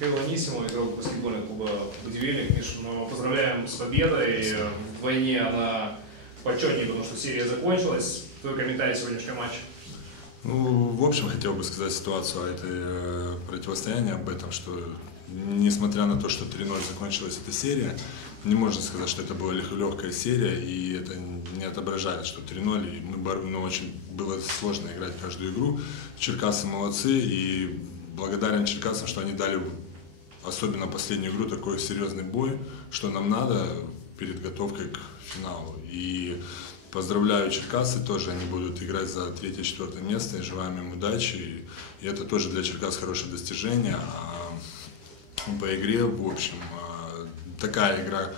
Михаил Анисимов, игрок баскетбольного клуба «Будивельник». Миш, ну, поздравляем с победой. Вдвойне она почетнее, потому что серия закончилась. Твой комментарий сегодняшнего матча? Ну, в общем, хотел бы сказать ситуацию о этой э, противостоянии, об этом, что несмотря на то, что 3-0 закончилась эта серия, не можно сказать, что это была легкая серия, и это не отображает, что 3-0, и мы, ну, очень было сложно играть каждую игру. Черкасы молодцы, и благодарен Черкасам, что они дали, особенно последнюю игру, такой серьезный бой, что нам надо перед готовкой к финалу. И поздравляю Черкасы, тоже они будут играть за третье-четвертое место, и желаем им удачи. И это тоже для Черкас хорошее достижение. А по игре, в общем, а, такая игра,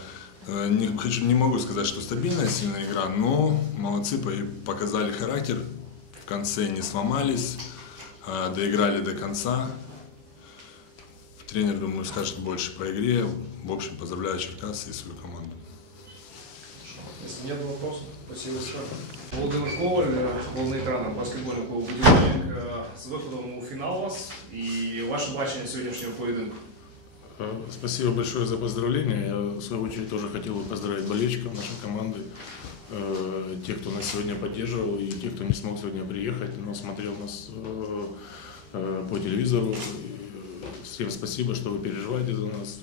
э, не, хочу, не могу сказать, что стабильная, сильная игра, но молодцы, показали характер, в конце не сломались, а, доиграли до конца. Тренер, думаю, скажет больше по игре. В общем, поздравляю Черкасы и свою команду. Если нет вопросов, спасибо большое. Володимир Коваль, волны экрана баскетбольного клуба «Будівельник» з виходом у фінал вас і ваше бачення сьогоднішнього поєдинку. Э, спасибо большое за поздравления. Я, в свою очередь, тоже хотел бы поздравить болельщиков нашей команды, э, тех, кто нас сегодня поддерживал, и тех, кто не смог сегодня приехать, но смотрел нас э, по телевизору. Всем спасибо, что вы переживаете за нас.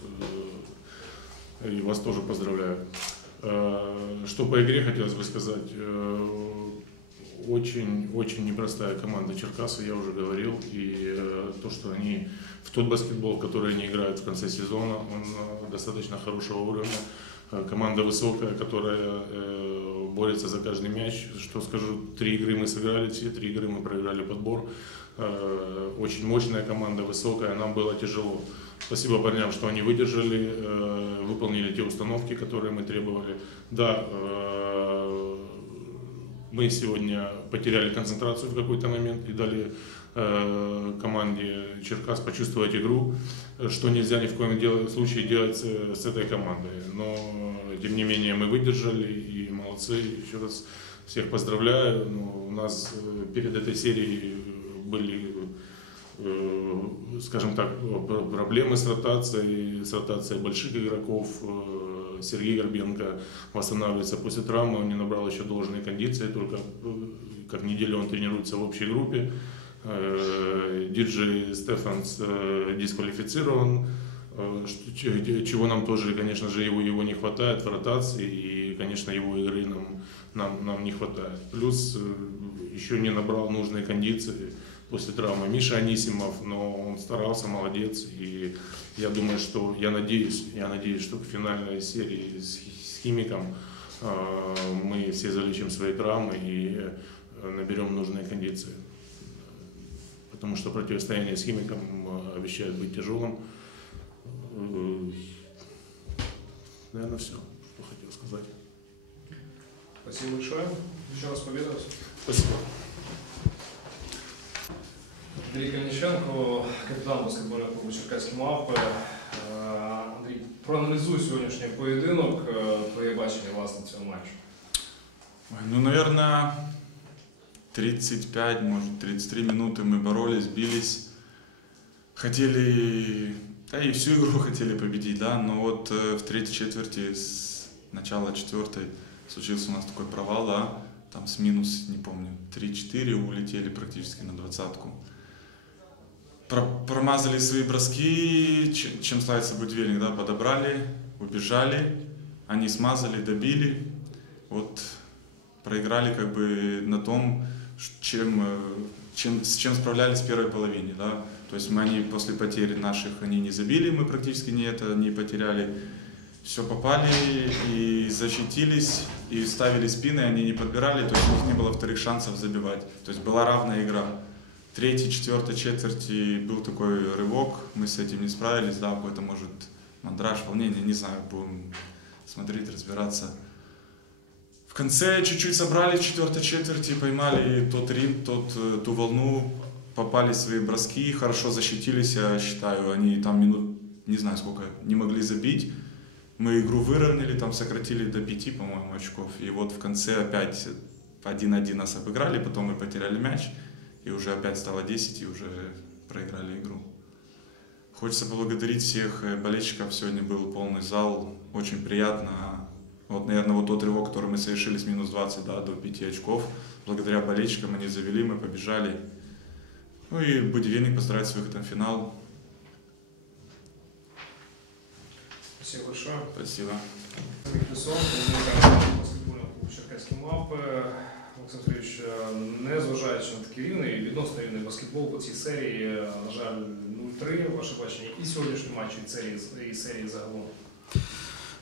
И вас тоже поздравляю. Что по игре хотелось бы сказать. Очень-очень непростая команда Черкасы, я уже говорил. И то, что они в тот баскетбол, который они играют в конце сезона, он э, достаточно хорошего уровня. Э, команда высокая, которая э, борется за каждый мяч. Что скажу, три игры мы сыграли, все три игры мы проиграли подбор. Очень мощная команда, высокая, нам было тяжело. Спасибо парням, что они выдержали, выполнили те установки, которые мы требовали. Да, мы сегодня потеряли концентрацию в какой-то момент и дали Э, команде Черкас почувствовать игру, что нельзя ни в коем случае делать с этой командой. Но, тем не менее, мы выдержали и молодцы. Еще раз всех поздравляю. Ну, у нас э, перед этой серией были э, скажем так, проблемы с ротацией, с ротацией больших игроков. Сергей Горбенко восстанавливается после травмы, он не набрал еще должные кондиции, только как неделю он тренируется в общей группе. Э, диджей Стефанс э, дисквалифицирован, э, чего нам тоже, конечно же, его, его не хватает в ротации, и, конечно, его игры нам, нам, нам не хватает. Плюс еще не набрал нужные кондиции после травмы Миша Анисимов, но он старался, молодец, и я думаю, что, я надеюсь, я надеюсь, что к финальной серии с, с Химиком мы все залечим свои травмы и наберем нужные кондиции потому что противостояние с химиком э, обещает быть тяжелым. Э, Наверное, все, что хотел сказать. Спасибо большое. Еще раз победа. Спасибо. Андрій Кальниченко, капітан баскетбольного клубу Черкаські мавпи. Э, Андрій, проаналізуй сьогоднішній поєдинок, твоє бачення власне цього матчу. Ну, наверное, 35, может 33 минуты мы боролись, бились, хотели, да и всю игру хотели победить, да, но вот э, в третьей четверти с начала четвертой случился у нас такой провал, да, там с минус, не помню, 3-4 улетели практически на двадцатку. Про промазали свои броски, чем славится Будвельник, да, подобрали, убежали, они смазали, добили, вот проиграли как бы на том, чем, э, чем, с чем справлялись в первой половине. Да? То есть мы они после потери наших они не забили, мы практически не это не потеряли. Все попали и защитились, и ставили спины, они не подбирали, то есть у них не было вторых шансов забивать. То есть была равная игра. Третьей, четвертой четверти был такой рывок, мы с этим не справились, да, какой-то может мандраж, волнение, не знаю, будем смотреть, разбираться конце чуть-чуть собрали в четвертой четверти, поймали тот рим, тот, э, ту волну, попали свои броски, хорошо защитились, я считаю, они там минут, не знаю сколько, не могли забить. Мы игру выровняли, там сократили до пяти, по-моему, очков. И вот в конце опять 1-1 нас обыграли, потом мы потеряли мяч, и уже опять стало 10, и уже проиграли игру. Хочется поблагодарить всех э, болельщиков. Сегодня был полный зал. Очень приятно. Вот, наверное, вот тот рывок, который мы совершили с минус 20 да, до 5 очков. Благодаря болельщикам они завели, мы побежали. Ну и будильник постарается с выходом в финал. Спасибо большое. Спасибо. Мікросон, баскетбольного клубу Черкаські мапи. Олександр Сергійович, незважаючи на такий рівний, відносно рівний баскетбол по цій серії, на жаль, 0-3, ваше бачення і сьогоднішній матч, і серії, і серії загалом.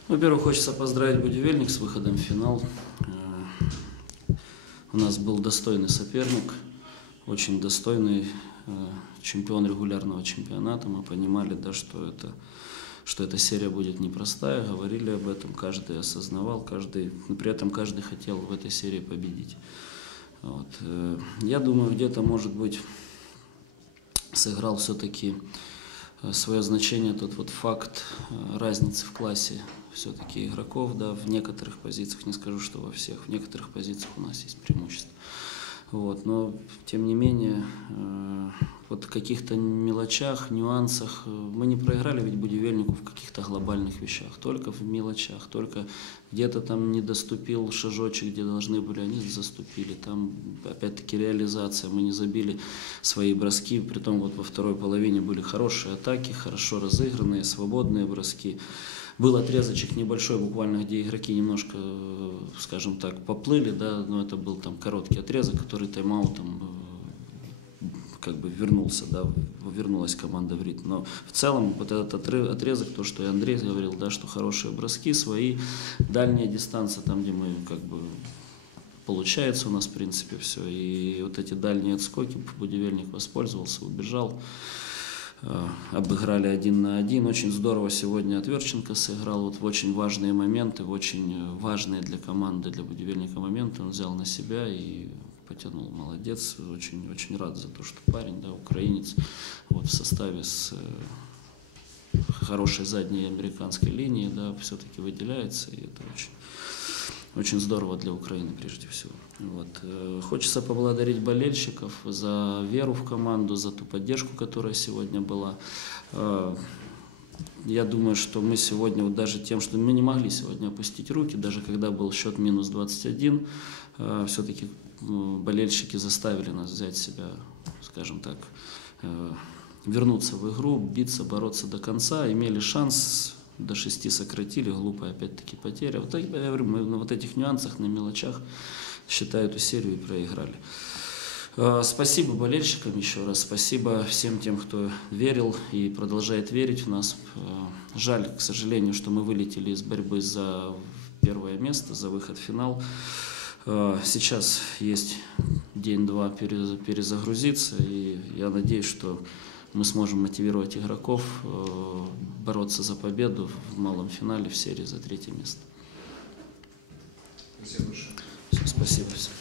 Во-первых, хочется поздравить Будивельник с выходом в финал. Э, У нас был достойный соперник, очень достойный э, чемпион регулярного чемпионата. Мы понимали, да, что это что эта серия будет непростая, говорили об этом, каждый осознавал, каждый, но при этом каждый хотел в этой серии победить. Вот. э, Я думаю, где-то, может быть, сыграл все-таки свое значение тот вот факт э, разницы в классе все-таки игроков, да, в некоторых позициях, не скажу, что во всех, в некоторых позициях у нас есть преимущество. Вот, но тем не менее, э, вот в каких-то мелочах, нюансах э, мы не проиграли ведь Будивельнику в каких-то глобальных вещах, только в мелочах, только где-то там не доступил шажочек, где должны были, они заступили. Там опять-таки реализация, мы не забили свои броски, притом вот во второй половине были хорошие атаки, хорошо разыгранные, свободные броски. Был отрезочек небольшой, буквально, где игроки немножко, э, скажем так, поплыли, да, но это был там короткий отрезок, который тайм-аутом э, как бы вернулся, да, вернулась команда в ритм. Но в целом вот этот отрезок, то, что и Андрей говорил, да, что хорошие броски свои, дальняя дистанция, там, где мы как бы получается у нас в принципе все. И вот эти дальние отскоки Будивельник воспользовался, убежал. Э, Обыграли один на один. Очень здорово сегодня Отверченко сыграл вот в очень важные моменты, в очень э, важные для команды, для Будивельника моменты. Он взял на себя и потянул. Молодец. Очень, очень рад за то, что парень, да, украинец, вот в составе с э, хорошей задней американской линии, да, все-таки выделяется, и это очень, очень здорово для Украины прежде всего. Вот. Э, Хочется поблагодарить болельщиков за веру в команду, за ту поддержку, которая сегодня была. Э, Я думаю, что мы сегодня, вот даже тем, что мы не могли сегодня опустить руки, даже когда был счет минус 21, все-таки болельщики заставили нас взять себя, скажем так, э, вернуться в игру, биться, бороться до конца, имели шанс, до шести сократили, глупая опять-таки потеря. Вот я говорю, мы на вот этих нюансах, на мелочах, считаю, эту серию проиграли. Э, Спасибо болельщикам еще раз, спасибо всем тем, кто верил и продолжает верить в нас. Э, Жаль, к сожалению, что мы вылетели из борьбы за первое место, за выход в финал. Э, Сейчас есть день-два перез- перезагрузиться, и я надеюсь, что мы сможем мотивировать игроков э, бороться за победу в малом финале в серии за третье место. Спасибо спасибо.